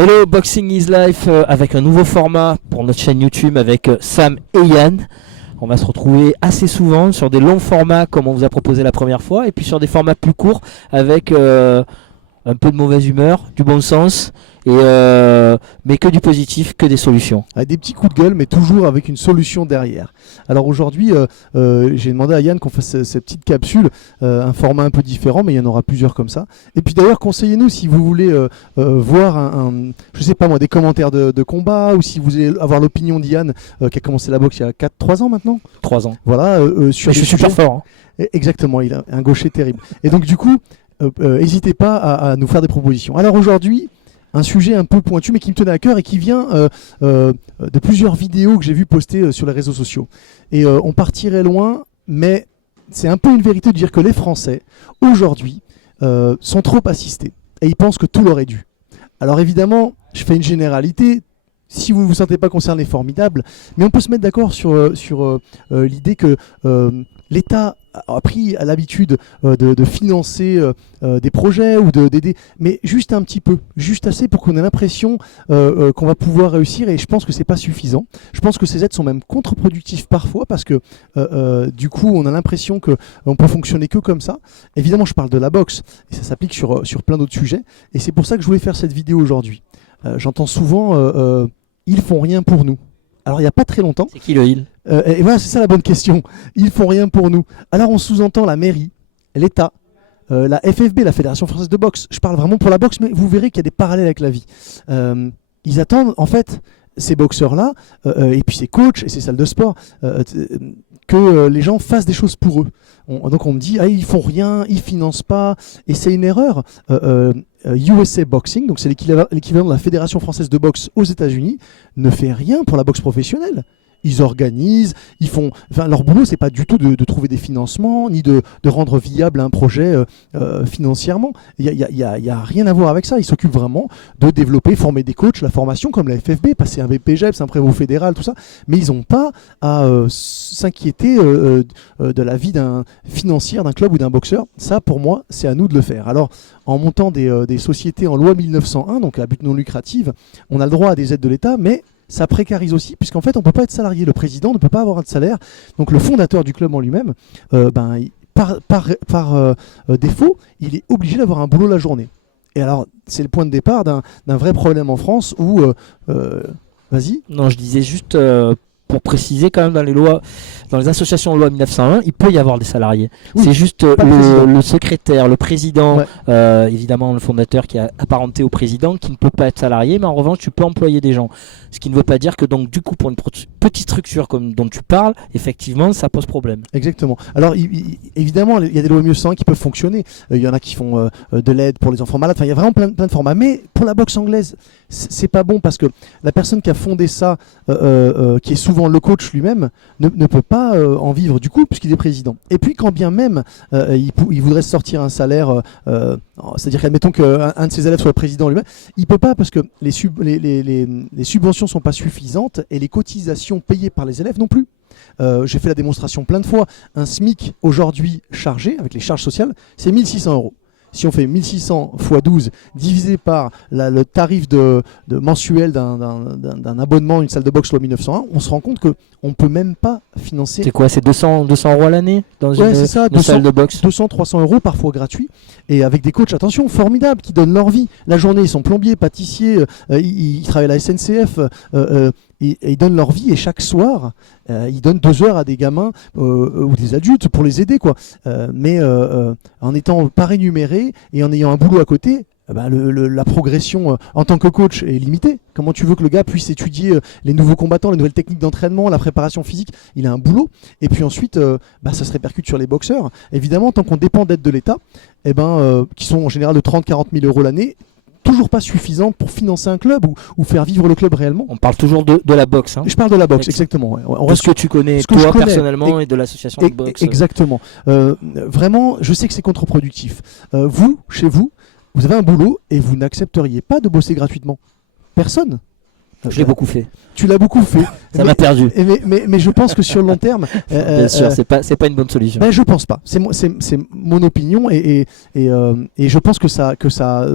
Hello, Boxing is Life avec un nouveau format pour notre chaîne YouTube avec Sam et Yann. On va se retrouver assez souvent sur des longs formats comme on vous a proposé la première fois et puis sur des formats plus courts avec un peu de mauvaise humeur, du bon sens, mais que du positif, que des solutions. Avec des petits coups de gueule, mais toujours avec une solution derrière. Alors aujourd'hui, j'ai demandé à Yann qu'on fasse cette petite capsule, un format un peu différent, mais il y en aura plusieurs comme ça. Et puis d'ailleurs, conseillez-nous si vous voulez voir je sais pas moi, des commentaires de combat, ou si vous voulez avoir l'opinion d'Yann, qui a commencé la boxe il y a 3 ans maintenant. 3 ans. Voilà. Sur je suis super fort. Hein. Exactement, il a un gaucher terrible. Et donc du coup, n'hésitez pas à nous faire des propositions. Alors aujourd'hui, un sujet un peu pointu mais qui me tenait à cœur et qui vient de plusieurs vidéos que j'ai vues postées sur les réseaux sociaux. Et on partirait loin, mais c'est un peu une vérité de dire que les Français, aujourd'hui, sont trop assistés. Et ils pensent que tout leur est dû. Alors évidemment, je fais une généralité. Si vous ne vous sentez pas concerné, formidable. Mais on peut se mettre d'accord sur l'idée que l'État a pris l'habitude de financer des projets ou d'aider, mais juste un petit peu, juste assez pour qu'on ait l'impression qu'on va pouvoir réussir, et je pense que c'est pas suffisant. Je pense que ces aides sont même contre-productives parfois parce que du coup on a l'impression qu'on peut fonctionner que comme ça. Évidemment je parle de la boxe et ça s'applique sur plein d'autres sujets, et c'est pour ça que je voulais faire cette vidéo aujourd'hui. J'entends souvent ils font rien pour nous. Alors il n'y a pas très longtemps. C'est qui le il et voilà, c'est ça la bonne question. Ils font rien pour nous. Alors on sous-entend la mairie, l'État, la FFB, la Fédération Française de Boxe. Je parle vraiment pour la boxe, mais vous verrez qu'il y a des parallèles avec la vie. Ils attendent en fait ces boxeurs-là, et puis ces coachs et ces salles de sport, que les gens fassent des choses pour eux. Donc on me dit, ils font rien, ils financent pas, et c'est une erreur. USA Boxing, donc c'est l'équivalent de la Fédération Française de Boxe aux États-Unis, ne fait rien pour la boxe professionnelle. Ils organisent, ils font. Enfin, leur boulot, c'est pas du tout de trouver des financements, ni de rendre viable un projet financièrement. Il y a rien à voir avec ça. Ils s'occupent vraiment de développer, former des coachs, la formation comme la FFB, passer un BPGEPS, un prévôt fédéral, tout ça. Mais ils n'ont pas à s'inquiéter de la vie financière d'un club ou d'un boxeur. Ça, pour moi, c'est à nous de le faire. Alors, en montant des sociétés en loi 1901, donc à but non lucratif, on a le droit à des aides de l'État, mais ça précarise aussi, puisqu'en fait on ne peut pas être salarié, le président ne peut pas avoir un salaire, donc le fondateur du club en lui-même, par défaut, il est obligé d'avoir un boulot la journée. Et alors c'est le point de départ d'un vrai problème en France où... vas-y. Non, je disais juste pour préciser quand même dans les lois, dans les associations de loi 1901, il peut y avoir des salariés. Oui, c'est juste le secrétaire, le président, ouais. Évidemment le fondateur qui est apparenté au président, qui ne peut pas être salarié, mais en revanche tu peux employer des gens. Ce qui ne veut pas dire que donc du coup pour une petite structure comme dont tu parles, effectivement ça pose problème. Exactement. Alors évidemment il y a des lois 1901 qui peuvent fonctionner. Il y en a qui font de l'aide pour les enfants malades. Enfin il y a vraiment plein de formats. Mais pour la boxe anglaise, c'est pas bon parce que la personne qui a fondé ça, qui est souvent le coach lui-même, ne peut pas en vivre du coup puisqu'il est président. Et puis quand bien même il voudrait sortir un salaire, c'est-à-dire qu'admettons qu'un de ses élèves soit président lui-même, il peut pas parce que les subventions sont pas suffisantes et les cotisations payées par les élèves non plus. J'ai fait la démonstration plein de fois. Un SMIC aujourd'hui chargé avec les charges sociales, c'est 1 600 €. Si on fait 1 600 x 12 divisé par le tarif mensuel d'un abonnement à une salle de boxe loi 1901, on se rend compte qu'on ne peut même pas financer. C'est quoi, c'est 200 € à l'année dans une salle de boxe? 200-300 € parfois gratuits, et avec des coachs, attention, formidables, qui donnent leur vie. La journée, ils sont plombiers, pâtissiers, ils travaillent à la SNCF, et ils donnent leur vie, et chaque soir, ils donnent 2 heures à des gamins ou des adultes pour les aider, quoi. Mais en étant pas rémunérés et en ayant un boulot à côté, la progression en tant que coach est limitée. Comment tu veux que le gars puisse étudier les nouveaux combattants, les nouvelles techniques d'entraînement, la préparation physique? Il a un boulot. Et puis ensuite, ça se répercute sur les boxeurs. Évidemment, tant qu'on dépend d'aides de l'État, qui sont en général de 30-40 000 € l'année, toujours pas suffisante pour financer un club ou faire vivre le club réellement. On parle toujours de la boxe. Hein. Je parle de la boxe, exactement. Ouais. De ce que tu connais toi personnellement et de l'association de boxe. Exactement. Vraiment, je sais que c'est contre-productif. Vous, chez vous, vous avez un boulot et vous n'accepteriez pas de bosser gratuitement. Personne. Je l'ai beaucoup fait. Tu l'as beaucoup fait. Ça m'a perdu. Mais je pense que sur le long terme, bien sûr, c'est pas une bonne solution. Ben je pense pas. C'est mon opinion et je pense que ça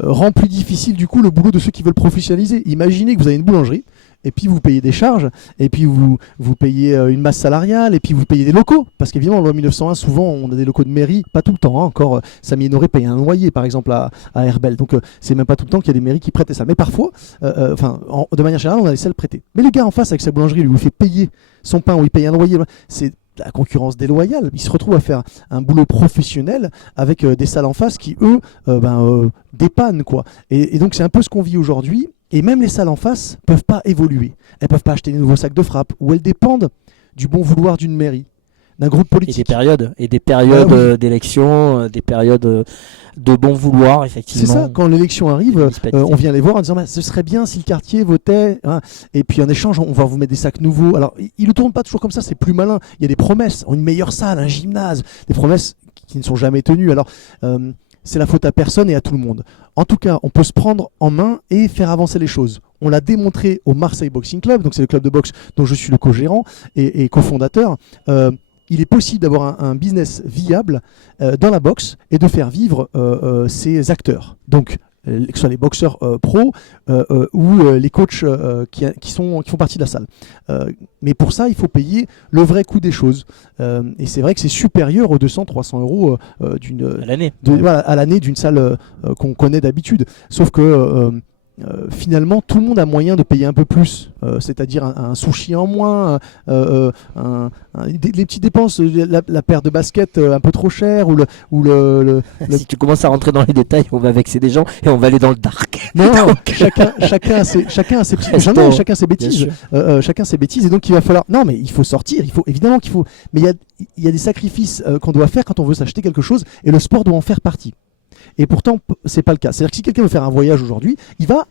rend plus difficile du coup le boulot de ceux qui veulent professionnaliser. Imaginez que vous avez une boulangerie. Et puis vous payez des charges, et puis vous payez une masse salariale, et puis vous payez des locaux. Parce qu'évidemment, en loi 1901, souvent on a des locaux de mairie, pas tout le temps. Encore, Samy Honoré paye un loyer par exemple à Herbel. Donc c'est même pas tout le temps qu'il y a des mairies qui prêtent ça. Mais parfois, de manière générale, on a les salles prêtées. Mais le gars en face avec sa boulangerie, lui fait payer son pain ou il paye un loyer. C'est la concurrence déloyale. Il se retrouve à faire un boulot professionnel avec des salles en face qui, eux, dépannent, quoi. Et donc c'est un peu ce qu'on vit aujourd'hui. Et même les salles en face peuvent pas évoluer. Elles peuvent pas acheter des nouveaux sacs de frappe, ou elles dépendent du bon vouloir d'une mairie, d'un groupe politique. Et des périodes d'élection, des périodes de bon vouloir, effectivement. C'est ça, quand l'élection arrive, on vient les voir en disant ce serait bien si le quartier votait, hein, et puis en échange on va vous mettre des sacs nouveaux. Alors ils ne tournent pas toujours comme ça, c'est plus malin. Il y a des promesses, une meilleure salle, un gymnase, des promesses qui ne sont jamais tenues. Alors c'est la faute à personne et à tout le monde. En tout cas, on peut se prendre en main et faire avancer les choses. On l'a démontré au Marseille Boxing Club, donc c'est le club de boxe dont je suis le co-gérant et cofondateur. Il est possible d'avoir un business viable dans la boxe et de faire vivre ses acteurs. Donc, que ce soit les boxeurs pros ou les coachs qui font partie de la salle. Mais pour ça, il faut payer le vrai coût des choses. Et c'est vrai que c'est supérieur aux 200-300 euros à l'année d'une salle qu'on connaît d'habitude. Sauf que finalement, tout le monde a moyen de payer un peu plus, c'est-à-dire un sushi en moins, les petites dépenses, la paire de baskets un peu trop chère, Si tu commences à rentrer dans les détails, on va vexer des gens et on va aller dans le dark. Non, chacun a ses petits chacun ses bêtises. Chacun ses bêtises, et donc il va falloir. Non, mais il faut sortir. Évidemment qu'il faut. Mais il y a des sacrifices qu'on doit faire quand on veut s'acheter quelque chose, et le sport doit en faire partie. Et pourtant, c'est pas le cas. C'est-à-dire que si quelqu'un veut faire un voyage aujourd'hui, il va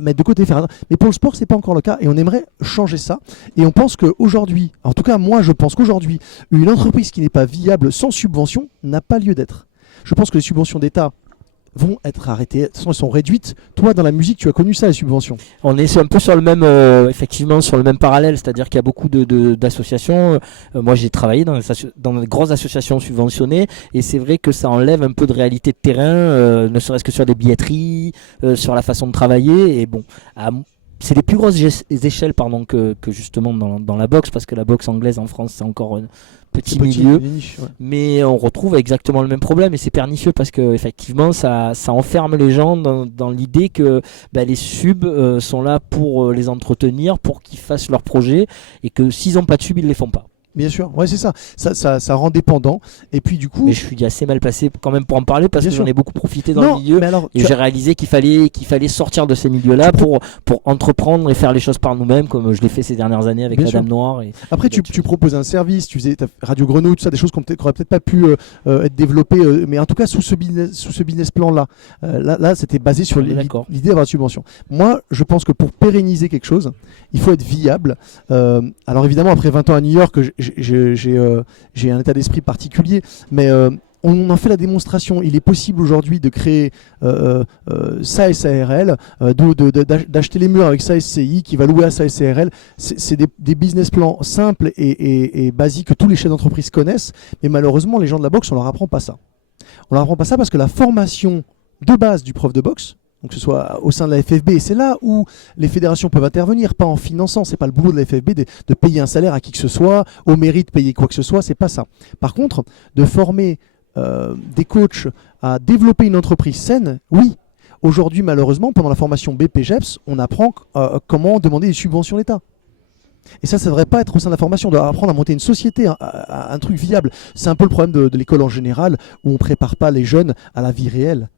mettre de côté mais pour le sport, c'est pas encore le cas, et on aimerait changer ça. Et on pense qu'aujourd'hui, en tout cas moi je pense qu'aujourd'hui, une entreprise qui n'est pas viable sans subvention n'a pas lieu d'être. Je pense que les subventions d'État vont être arrêtées, de toute façon elles sont réduites. Toi dans la musique tu as connu ça, les subventions. On est un peu sur le même effectivement sur le même parallèle, c'est-à-dire qu'il y a beaucoup d'associations. Moi j'ai travaillé dans des grosses associations subventionnées, et c'est vrai que ça enlève un peu de réalité de terrain, ne serait-ce que sur les billetteries, sur la façon de travailler. Et bon, c'est les plus grosses échelles que justement dans la boxe, parce que la boxe anglaise en France c'est encore petit milieu, niche, ouais. Mais on retrouve exactement le même problème, et c'est pernicieux parce que effectivement ça enferme les gens dans l'idée que les subs sont là pour les entretenir, pour qu'ils fassent leurs projets, et que s'ils n'ont pas de subs, ils les font pas. Bien sûr, ouais, c'est ça. Ça rend dépendant. Et puis du coup. Mais je suis assez mal placé quand même pour en parler, parce que j'en ai beaucoup profité dans le milieu. Et j'ai réalisé qu'il fallait sortir de ces milieux-là pour entreprendre et faire les choses par nous-mêmes, comme je l'ai fait ces dernières années avec la Dame Noire. Après, tu proposes un service, tu faisais Radio Grenouille, tout ça, des choses qui n'auraient peut-être pas pu être développées, mais en tout cas sous ce business plan-là. Là, c'était basé sur l'idée d'avoir une subvention. Moi, je pense que pour pérenniser quelque chose, il faut être viable. Alors évidemment, après 20 ans à New York, j'ai un état d'esprit particulier, mais on en fait la démonstration. Il est possible aujourd'hui de créer SARL, d'acheter les murs avec SASCI qui va louer à SARL. C'est des business plans simples et basiques que tous les chefs d'entreprise connaissent, mais malheureusement les gens de la boxe, on leur apprend pas ça. On leur apprend pas ça parce que la formation de base du prof de boxe, donc que ce soit au sein de la FFB, et c'est là où les fédérations peuvent intervenir, pas en finançant. C'est pas le boulot de la FFB de payer un salaire à qui que ce soit, au mérite de payer quoi que ce soit, c'est pas ça. Par contre, de former des coachs à développer une entreprise saine, oui. Aujourd'hui, malheureusement, pendant la formation BPGEPS, on apprend comment demander des subventions d'État. Et ça devrait pas être au sein de la formation. On doit apprendre à monter une société, un truc viable. C'est un peu le problème de l'école en général, où on prépare pas les jeunes à la vie réelle.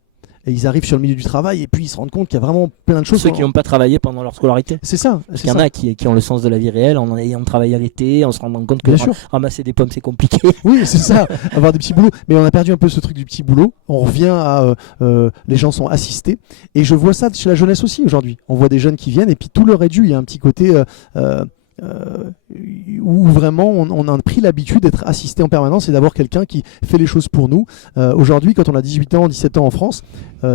Et ils arrivent sur le milieu du travail et puis ils se rendent compte qu'il y a vraiment plein de choses. Ceux qui n'ont pas travaillé pendant leur scolarité. C'est ça. Parce qu'il y en a qui ont le sens de la vie réelle en ayant travaillé à l'été, en se rendant compte que ramasser des pommes c'est compliqué. Oui, c'est ça, avoir des petits boulots. Mais on a perdu un peu ce truc du petit boulot. On revient à les gens sont assistés. Et je vois ça chez la jeunesse aussi aujourd'hui. On voit des jeunes qui viennent et puis tout leur est dû. Il y a un petit côté où vraiment on a pris l'habitude d'être assisté en permanence et d'avoir quelqu'un qui fait les choses pour nous. Aujourd'hui, quand on a 18 ans, 17 ans en France,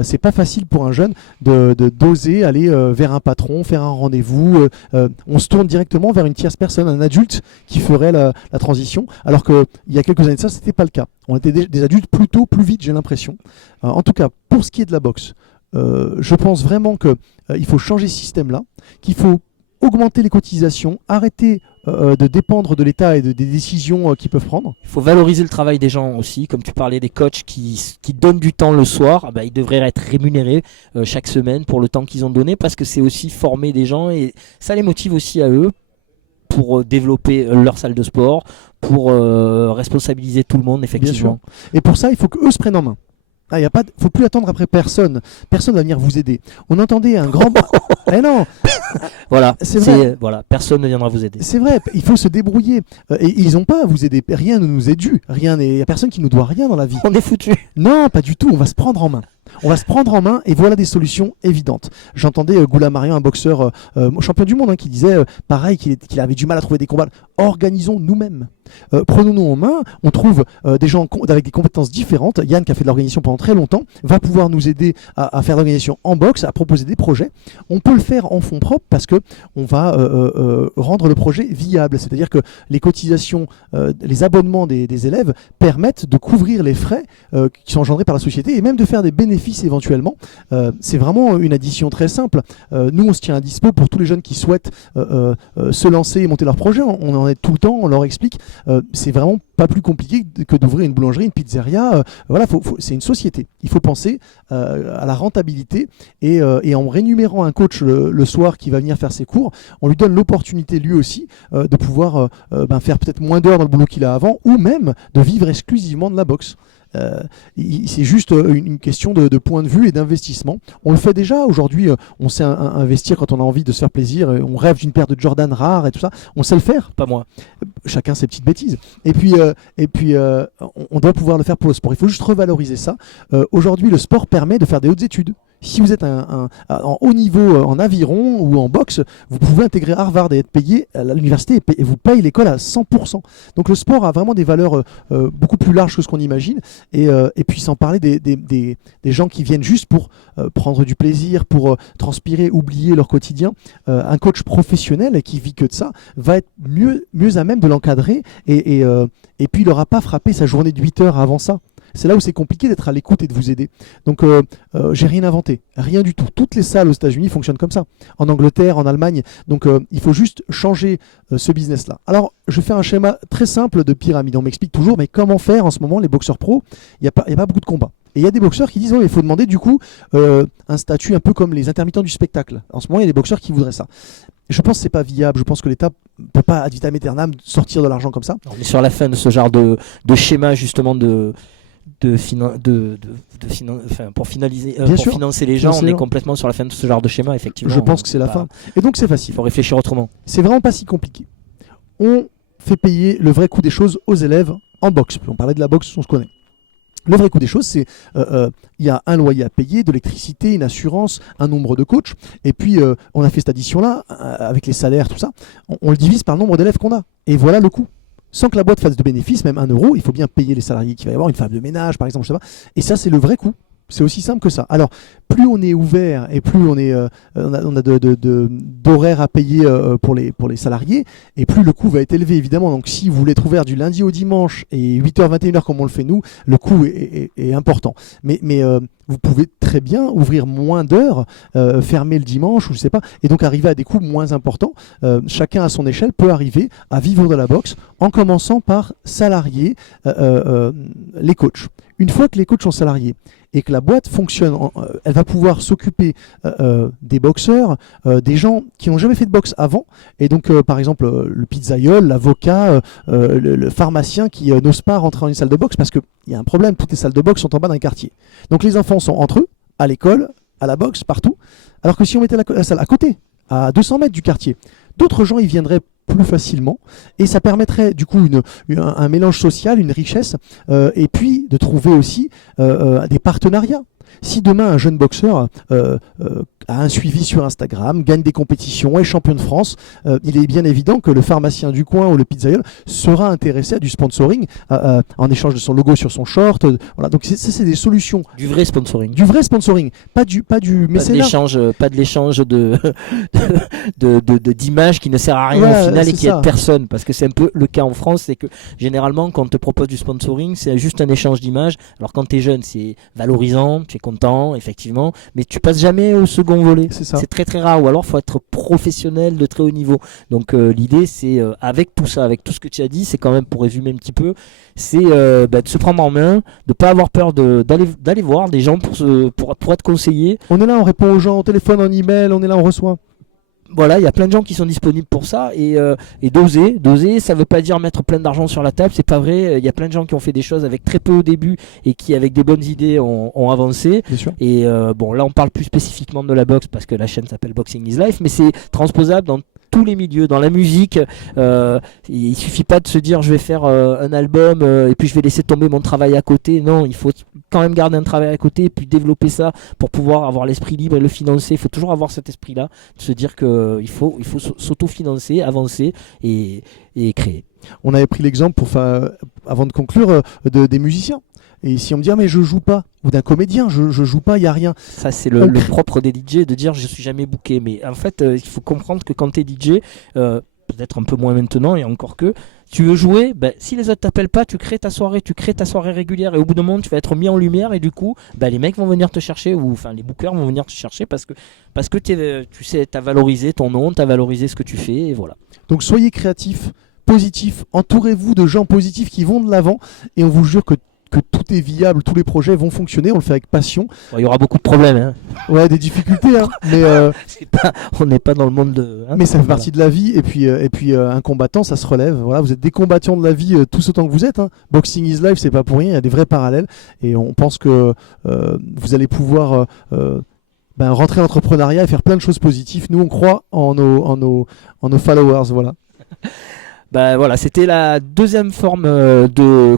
c'est pas facile pour un jeune d'oser aller vers un patron, faire un rendez-vous. On se tourne directement vers une tierce personne, un adulte qui ferait la transition, alors qu'il y a quelques années de ça, c'était pas le cas. On était des adultes plutôt plus vite, j'ai l'impression. En tout cas, pour ce qui est de la boxe, je pense vraiment qu'il faut changer ce système-là, qu'il faut augmenter les cotisations, arrêter de dépendre de l'État et des décisions qu'ils peuvent prendre. Il faut valoriser le travail des gens aussi, comme tu parlais des coachs qui donnent du temps le soir, ils devraient être rémunérés chaque semaine pour le temps qu'ils ont donné, parce que c'est aussi former des gens et ça les motive aussi à eux pour développer leur salle de sport, pour responsabiliser tout le monde effectivement. Et pour ça, il faut qu'eux se prennent en main. Il faut plus attendre après personne. Personne va venir vous aider. On entendait un grand... Eh non. Voilà, personne ne viendra vous aider. C'est vrai, il faut se débrouiller. Et ils n'ont pas à vous aider. Rien ne nous est dû. Il n'y a personne qui nous doit rien dans la vie. On est foutus. Non, pas du tout. On va se prendre en main. On va se prendre en main et voilà des solutions évidentes. J'entendais Goulamarian, un boxeur champion du monde, qui disait pareil qu'il avait du mal à trouver des combats. Organisons nous-mêmes. Prenons-nous en main. On trouve des gens avec des compétences différentes. Yann, qui a fait de l'organisation pendant très longtemps, va pouvoir nous aider à faire de l'organisation en boxe, à proposer des projets. On peut le faire en fonds propres parce que on va rendre le projet viable. C'est-à-dire que les cotisations, les abonnements des élèves permettent de couvrir les frais qui sont engendrés par la société et même de faire des bénéfices éventuellement. C'est vraiment une addition très simple. Nous, on se tient à dispo pour tous les jeunes qui souhaitent se lancer et monter leur projet. On en est tout le temps, on leur explique. C'est vraiment pas plus compliqué que d'ouvrir une boulangerie, une pizzeria. C'est une société. Il faut penser à la rentabilité et en rémunérant un coach le soir qui va venir faire ses cours, on lui donne l'opportunité lui aussi de pouvoir faire peut-être moins d'heures dans le boulot qu'il a avant ou même de vivre exclusivement de la boxe. C'est juste une question de point de vue et d'investissement. On le fait déjà aujourd'hui, on sait investir quand on a envie de se faire plaisir, on rêve d'une paire de Jordan rares et tout ça, on sait le faire. Pas moi. Chacun ses petites bêtises. Et puis on doit pouvoir le faire pour le sport. Il faut juste revaloriser ça. Aujourd'hui, le sport permet de faire des hautes études. Si vous êtes en haut niveau en aviron ou en boxe, vous pouvez intégrer Harvard et être payé à l'université et vous paye l'école à 100%. Donc le sport a vraiment des valeurs beaucoup plus larges que ce qu'on imagine. Et puis sans parler des gens qui viennent juste pour prendre du plaisir, pour transpirer, oublier leur quotidien. Un coach professionnel qui vit que de ça va être mieux à même de l'encadrer et puis il n'aura pas frappé sa journée de 8 heures avant ça. C'est là où c'est compliqué d'être à l'écoute et de vous aider. Donc j'ai rien inventé, rien du tout. Toutes les salles aux États-Unis fonctionnent comme ça. En Angleterre, en Allemagne. Donc il faut juste changer ce business-là. Alors je fais un schéma très simple de pyramide. On m'explique toujours, mais comment faire en ce moment les boxeurs pros? Il n'y a pas beaucoup de combats. Et il y a des boxeurs qui disent, il faut demander du coup un statut un peu comme les intermittents du spectacle. En ce moment, il y a des boxeurs qui voudraient ça. Je pense que c'est pas viable. Je pense que l'État ne peut pas ad vitam aeternam sortir de l'argent comme ça. On est sur la fin de ce genre de schéma justement pour financer les gens. On est complètement sur la fin de ce genre de schéma, effectivement. Je pense que c'est la fin. Et donc c'est facile. Il faut réfléchir autrement. C'est vraiment pas si compliqué. On fait payer le vrai coût des choses aux élèves en boxe. On parlait de la boxe, on se connaît. Le vrai coût des choses, c'est il y a un loyer à payer, de l'électricité, une assurance, un nombre de coachs. Et puis, on a fait cette addition-là, avec les salaires, tout ça. On le divise par le nombre d'élèves qu'on a. Et voilà le coût. Sans que la boîte fasse de bénéfice, même 1 euro, il faut bien payer les salariés qu'il va y avoir, une femme de ménage par exemple, je sais pas. Et ça, c'est le vrai coût. C'est aussi simple que ça. Alors, plus on est ouvert et plus on a d'horaires à payer pour les salariés, et plus le coût va être élevé, évidemment. Donc, si vous voulez être ouvert du lundi au dimanche et 8h, 21h comme on le fait nous, le coût est important. Mais vous pouvez très bien ouvrir moins d'heures, fermer le dimanche, ou je sais pas, et donc arriver à des coûts moins importants. Chacun à son échelle peut arriver à vivre de la boxe en commençant par salarier les coachs. Une fois que les coachs sont salariés et que la boîte fonctionne, elle va pouvoir s'occuper des boxeurs, des gens qui n'ont jamais fait de boxe avant. Et donc, par exemple, le pizzaïol, l'avocat, le pharmacien qui n'ose pas rentrer dans une salle de boxe parce qu'il y a un problème, toutes les salles de boxe sont en bas d'un quartier. Donc les enfants sont entre eux, à l'école, à la boxe, partout. Alors que si on mettait la salle à côté, à 200 mètres du quartier, d'autres gens y viendraient plus facilement, et ça permettrait du coup un mélange social, une richesse, et puis de trouver aussi des partenariats. Si demain un jeune boxeur a un suivi sur Instagram, gagne des compétitions, est champion de France, il est bien évident que le pharmacien du coin ou le pizzaiolo sera intéressé à du sponsoring en échange de son logo sur son short. Voilà, donc c'est des solutions. Du vrai sponsoring. Du vrai sponsoring, pas du mécénat. Pas de l'échange d'images qui ne sert à rien au final et qui aide personne. Parce que c'est un peu le cas en France, c'est que généralement quand on te propose du sponsoring, c'est juste un échange d'images. Alors quand tu es jeune, c'est valorisant, tu es content, effectivement, mais tu passes jamais au second volet. C'est très très rare, ou alors il faut être professionnel de très haut niveau. Donc l'idée c'est, avec tout ça, avec tout ce que tu as dit, c'est quand même, pour résumer un petit peu, c'est de se prendre en main, de pas avoir peur d'aller voir des gens pour être conseillé. On est là, on répond aux gens au téléphone, en email, on est là, on reçoit. Voilà, il y a plein de gens qui sont disponibles pour ça, et d'oser, ça veut pas dire mettre plein d'argent sur la table, c'est pas vrai. Il y a plein de gens qui ont fait des choses avec très peu au début et qui, avec des bonnes idées, ont avancé. Bien sûr. Et bon, là on parle plus spécifiquement de la boxe parce que la chaîne s'appelle Boxing is Life, mais c'est transposable dans tous les milieux. Dans la musique, il suffit pas de se dire je vais faire un album et puis je vais laisser tomber mon travail à côté. Non, il faut quand même garder un travail à côté et puis développer ça pour pouvoir avoir l'esprit libre et le financer. Il faut toujours avoir cet esprit-là, de se dire qu'il faut s'autofinancer, avancer et créer. On avait pris l'exemple, avant de conclure, des musiciens. Et si on me dit mais je joue pas, ou d'un comédien, je joue pas, il n'y a rien. Ça c'est le propre des DJ, de dire je suis jamais booké. Mais en fait il faut comprendre que quand tu es DJ, peut-être un peu moins maintenant et encore que, tu veux jouer, si les autres t'appellent pas, tu crées ta soirée régulière, et au bout d'un moment tu vas être mis en lumière, et du coup les mecs vont venir te chercher, ou enfin les bookers vont venir te chercher parce que tu sais, t'as valorisé ton nom, t'as valorisé ce que tu fais, et voilà. Donc soyez créatifs, positifs, entourez-vous de gens positifs qui vont de l'avant, et on vous jure que tout est viable, tous les projets vont fonctionner, on le fait avec passion. Il y aura beaucoup de problèmes. Hein. Ouais, des difficultés, hein, mais on n'est pas dans le monde de... mais ça fait partie de la vie, et puis un combattant, ça se relève. Voilà, vous êtes des combattants de la vie tous autant que vous êtes. Hein. Boxing is Life, c'est pas pour rien, il y a des vrais parallèles, et on pense que vous allez pouvoir rentrer en entrepreneuriat et faire plein de choses positives. Nous, on croit en nos followers, voilà. Voilà, c'était la deuxième forme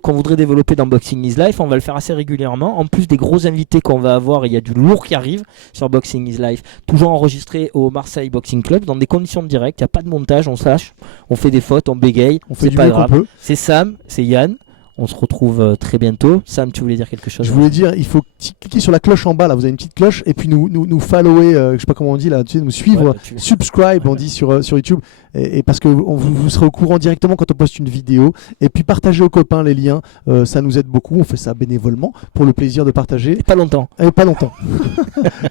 qu'on voudrait développer dans Boxing is Life. On va le faire assez régulièrement. En plus des gros invités qu'on va avoir, il y a du lourd qui arrive sur Boxing is Life. Toujours enregistré au Marseille Boxing Club dans des conditions de direct. Il n'y a pas de montage, on sache. On fait des fautes, on bégaye. On fait du mieux qu'on peut. C'est Sam, c'est Yann. On se retrouve très bientôt. Sam, tu voulais dire quelque chose? Je voulais dire, il faut cliquer sur la cloche en bas, là, vous avez une petite cloche, et puis nous follower, je sais pas comment on dit là, nous suivre, subscribe, on dit sur YouTube, et parce que vous serez au courant directement quand on poste une vidéo, et puis partagez aux copains les liens, ça nous aide beaucoup, on fait ça bénévolement, pour le plaisir de partager. Et pas longtemps. Et pas longtemps.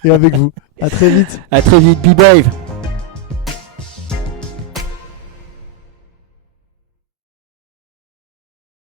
Et avec vous. À très vite. À très vite, be brave.